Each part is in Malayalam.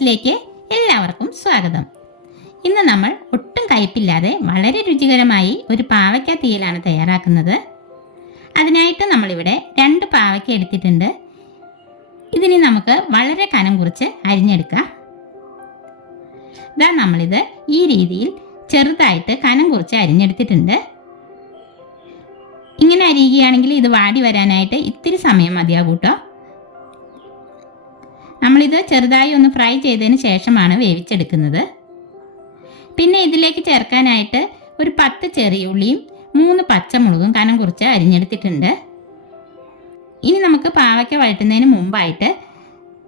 ടിപ്സിലേക്ക് എല്ലാവർക്കും സ്വാഗതം. ഇന്ന് നമ്മൾ ഒട്ടും കയ്പില്ലാതെ വളരെ രുചികരമായി ഒരു പാവയ്ക്ക തീയലാണ് തയ്യാറാക്കുന്നത്. അതിനായിട്ട് നമ്മളിവിടെ 2 പാവയ്ക്ക എടുത്തിട്ടുണ്ട്. ഇതിനി നമുക്ക് വളരെ കനം കുറച്ച് അരിഞ്ഞെടുക്കാം. ഇതാ നമ്മളിത് ഈ രീതിയിൽ ചെറുതായിട്ട് കനം കുറച്ച് അരിഞ്ഞെടുത്തിട്ടുണ്ട്. ഇങ്ങനെ അരിയുകയാണെങ്കിൽ ഇത് വാടി വരാനായിട്ട് ഇത്തിരി സമയം മതിയാകും കേട്ടോ. നമ്മളിത് ചെറുതായി ഒന്ന് ഫ്രൈ ചെയ്തതിന് ശേഷമാണ് വേവിച്ചെടുക്കുന്നത്. പിന്നെ ഇതിലേക്ക് ചേർക്കാനായിട്ട് ഒരു 10 ചെറിയ ഉള്ളിയും 3 പച്ചമുളകും കനം കുറച്ച് അരിഞ്ഞെടുത്തിട്ടുണ്ട്. ഇനി നമുക്ക് പാവയ്ക്ക വഴറ്റുന്നതിന് മുമ്പായിട്ട്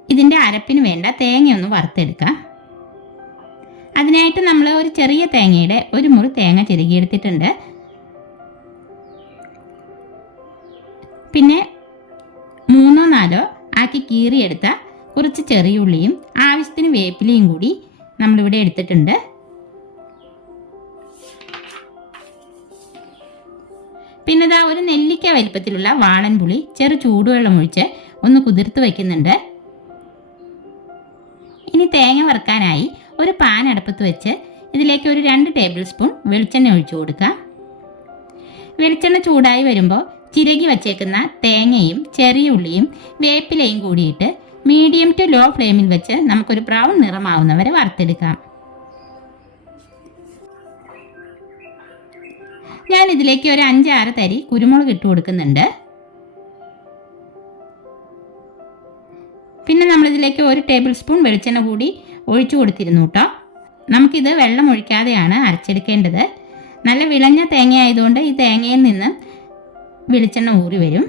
ഇതിൻ്റെ അരപ്പിന് വേണ്ട തേങ്ങയൊന്ന് വറുത്തെടുക്കാം. അതിനായിട്ട് നമ്മൾ ഒരു ചെറിയ തേങ്ങയുടെ ഒരു മുറി തേങ്ങ ചിരകിയെടുത്തിട്ടുണ്ട്. പിന്നെ 3-4 ആക്കി കീറിയെടുത്ത കുറച്ച് ചെറിയ ഉള്ളിയും ആവശ്യത്തിന് വേപ്പിലയും കൂടി നമ്മളിവിടെ എടുത്തിട്ടുണ്ട്. പിന്നെ ഇതാ ഒരു നെല്ലിക്ക വലിപ്പത്തിലുള്ള വാളൻ പുളി ചെറു ചൂടുവെള്ളം ഒഴിച്ച് ഒന്ന് കുതിർത്ത് വയ്ക്കുന്നുണ്ട്. ഇനി തേങ്ങ വറുക്കാനായി ഒരു പാൻ അടുപ്പത്ത് വെച്ച് ഇതിലേക്ക് ഒരു 2 ടേബിൾ സ്പൂൺ വെളിച്ചെണ്ണ ഒഴിച്ചു കൊടുക്കാം. വെളിച്ചെണ്ണ ചൂടായി വരുമ്പോൾ ചിരകി വച്ചേക്കുന്ന തേങ്ങയും ചെറിയ ഉള്ളിയും വേപ്പിലയും കൂടിയിട്ട് മീഡിയം ടു ലോ ഫ്ലെയിമിൽ വെച്ച് നമുക്കൊരു ബ്രൗൺ നിറമാവുന്നവരെ വറുത്തെടുക്കാം. ഞാൻ ഇതിലേക്ക് ഒരു 5-6 തരി കുരുമുളക് ഇട്ട് കൊടുക്കുന്നുണ്ട്. പിന്നെ നമ്മളിതിലേക്ക് 1 ടേബിൾ സ്പൂൺ വെളിച്ചെണ്ണ കൂടി ഒഴിച്ചു കൊടുത്തിരുന്നു കേട്ടോ. നമുക്കിത് വെള്ളം ഒഴിക്കാതെയാണ് അരച്ചെടുക്കേണ്ടത്. നല്ല വിളഞ്ഞ തേങ്ങ ആയതുകൊണ്ട് ഈ തേങ്ങയിൽ നിന്ന് വെളിച്ചെണ്ണ ഊറി വരും.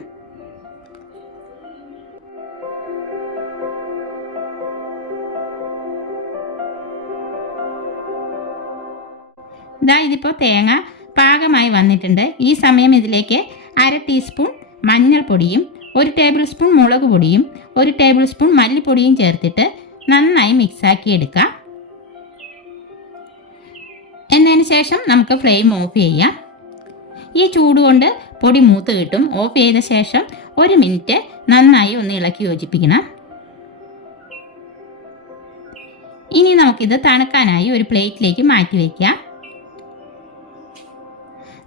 ഇതിപ്പോൾ തേങ്ങ പാകമായി വന്നിട്ടുണ്ട്. ഈ സമയം ഇതിലേക്ക് 1/2 ടീസ്പൂൺ മഞ്ഞൾപ്പൊടിയും 1 ടേബിൾ സ്പൂൺ മുളക് പൊടിയും 1 ടേബിൾ സ്പൂൺ മല്ലിപ്പൊടിയും ചേർത്തിട്ട് നന്നായി മിക്സാക്കി എടുക്കാം. എന്നതിന് ശേഷം നമുക്ക് ഫ്ലെയിം ഓഫ് ചെയ്യാം. ഈ ചൂട് കൊണ്ട് പൊടി മൂത്ത് കിട്ടും. ഓഫ് ചെയ്ത ശേഷം 1 മിനിറ്റ് നന്നായി ഒന്ന് ഇളക്കി യോജിപ്പിക്കണം. ഇനി നമുക്കിത് തണുക്കാനായി ഒരു പ്ലേറ്റിലേക്ക് മാറ്റി വയ്ക്കാം.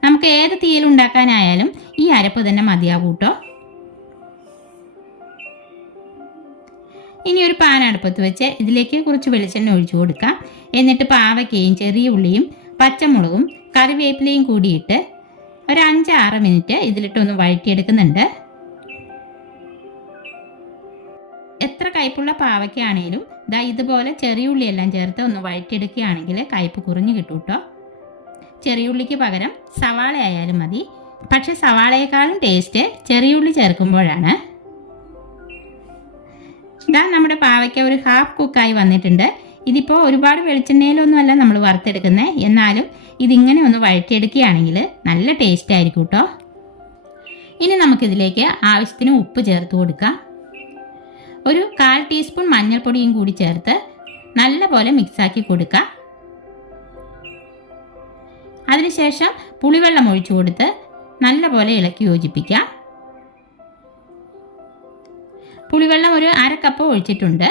നമുക്ക് ഏത് തീയിൽ ഉണ്ടാക്കാനായാലും ഈ അരപ്പ് തന്നെ മതിയാകും കേട്ടോ. ഇനി ഒരു പാൻ അടുപ്പത്ത് വെച്ച് ഇതിലേക്ക് കുറച്ച് വെളിച്ചെണ്ണ ഒഴിച്ചു കൊടുക്കാം. എന്നിട്ട് പാവയ്ക്കയും ചെറിയ ഉള്ളിയും പച്ചമുളകും കറിവേപ്പിലയും കൂടിയിട്ട് ഒരു 5-6 മിനിറ്റ് ഇതിലിട്ടൊന്ന് വഴറ്റിയെടുക്കുന്നുണ്ട്. എത്ര കയ്പുള്ള പാവയ്ക്കാണേലും ഇതുപോലെ ചെറിയ ഉള്ളിയെല്ലാം ചേർത്ത് ഒന്ന് വഴറ്റിയെടുക്കുകയാണെങ്കിൽ കയ്പ് കുറഞ്ഞു കിട്ടും കേട്ടോ. ചെറിയുള്ളിക്ക് പകരം സവാള ആയാലും മതി. പക്ഷെ സവാളയേക്കാളും ടേസ്റ്റ് ചെറിയുള്ളി ചേർക്കുമ്പോഴാണ്. നമ്മുടെ പാവയ്ക്ക ഒരു ഹാഫ് കുക്കായി വന്നിട്ടുണ്ട്. ഇതിപ്പോൾ ഒരുപാട് വെളിച്ചെണ്ണയിലൊന്നുമല്ല നമ്മൾ വറുത്തെടുക്കുന്നത്. എന്നാലും ഇതിങ്ങനെ ഒന്ന് വഴറ്റിയെടുക്കുകയാണെങ്കിൽ നല്ല ടേസ്റ്റ് ആയിരിക്കും കേട്ടോ. ഇനി നമുക്കിതിലേക്ക് ആവശ്യത്തിന് ഉപ്പ് ചേർത്ത് കൊടുക്കാം. ഒരു 1/4 ടീസ്പൂൺ മഞ്ഞൾപ്പൊടിയും കൂടി ചേർത്ത് നല്ലപോലെ മിക്സാക്കി കൊടുക്കാം. അതിനുശേഷം പുളിവെള്ളം ഒഴിച്ചു കൊടുത്ത് നല്ലപോലെ ഇളക്കി യോജിപ്പിക്കാം. പുളിവെള്ളം ഒരു 1/2 കപ്പ് ഒഴിച്ചിട്ടുണ്ട്.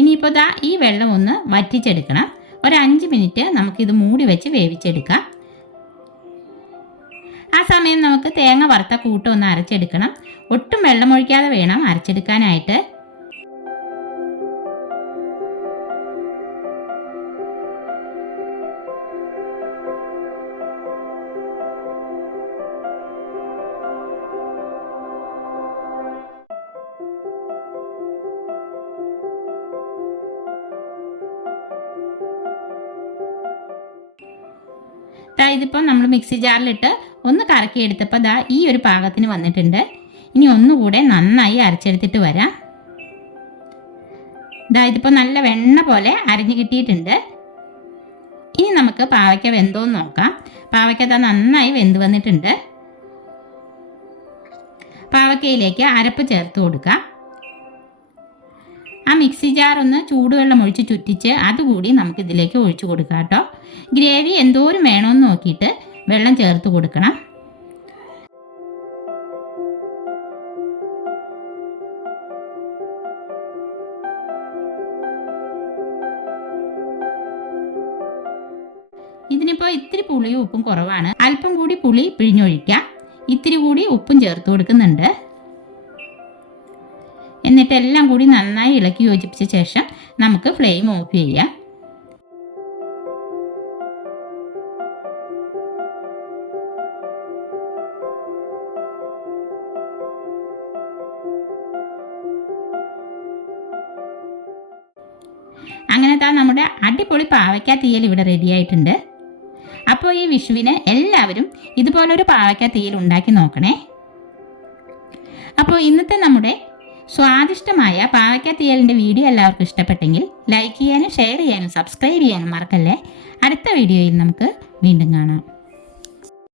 ഇനിയിപ്പോൾ ഈ വെള്ളം ഒന്ന് വറ്റിച്ചെടുക്കണം. ഒരു 5 മിനിറ്റ് നമുക്കിത് മൂടി വെച്ച് വേവിച്ചെടുക്കാം. ആ സമയം നമുക്ക് തേങ്ങ വറുത്ത കൂട്ടം ഒന്ന് അരച്ചെടുക്കണം. ഒട്ടും വെള്ളം ഒഴിക്കാതെ വേണം അരച്ചെടുക്കാനായിട്ട്. ഇതിപ്പോൾ നമ്മൾ മിക്സി ജാറിലിട്ട് ഒന്ന് കറക്കിയെടുത്തപ്പോൾ ഈ ഒരു പാകത്തിന് വന്നിട്ടുണ്ട്. ഇനി ഒന്നുകൂടെ നന്നായി അരച്ചെടുത്തിട്ട് വരാം. ഇതിപ്പോൾ നല്ല വെണ്ണ പോലെ അരഞ്ഞു കിട്ടിയിട്ടുണ്ട്. ഇനി നമുക്ക് പാവയ്ക്ക വെന്തോന്ന് നോക്കാം. പാവയ്ക്ക നന്നായി വെന്ത് വന്നിട്ടുണ്ട്. പാവയ്ക്കയിലേക്ക് അരപ്പ് ചേർത്ത് കൊടുക്കാം. ആ മിക്സി ജാർ ഒന്ന് ചൂടുവെള്ളം ഒഴിച്ച് ചുറ്റിച്ച് അതുകൂടി നമുക്കിതിലേക്ക് ഒഴിച്ചു കൊടുക്കാം കേട്ടോ. ഗ്രേവി എന്തോരം വേണമെന്ന് നോക്കിയിട്ട് വെള്ളം ചേർത്ത് കൊടുക്കണം. ഇതിപ്പോൾ ഇത്തിരി പുളിയും ഉപ്പും കുറവാണ്. അല്പം കൂടി പുളി പിഴിഞ്ഞൊഴിക്കാം. ഇത്തിരി കൂടി ഉപ്പും ചേർത്ത് കൊടുക്കുന്നുണ്ട്. എന്നിട്ട് എല്ലാം കൂടി നന്നായി ഇളക്കി യോജിപ്പിച്ച ശേഷം നമുക്ക് ഫ്ലെയിം ഓഫ് ചെയ്യാം. അങ്ങനെ നമ്മുടെ അടിപൊളി പാവയ്ക്ക തീയൽ ഇവിടെ റെഡി ആയിട്ടുണ്ട്. അപ്പോൾ ഈ വിഷുവിന് എല്ലാവരും ഇതുപോലൊരു പാവയ്ക്ക തീയൽ ഉണ്ടാക്കി നോക്കണേ. അപ്പോൾ ഇന്നത്തെ നമ്മുടെ സ്വാദിഷ്ടമായ പാവയ്ക്ക തീയലിൻ്റെ വീഡിയോ എല്ലാവർക്കും ഇഷ്ടപ്പെട്ടെങ്കിൽ ലൈക്ക് ചെയ്യാനും ഷെയർ ചെയ്യാനും സബ്സ്ക്രൈബ് ചെയ്യാനും മറക്കല്ലേ. അടുത്ത വീഡിയോയിൽ നമുക്ക് വീണ്ടും കാണാം.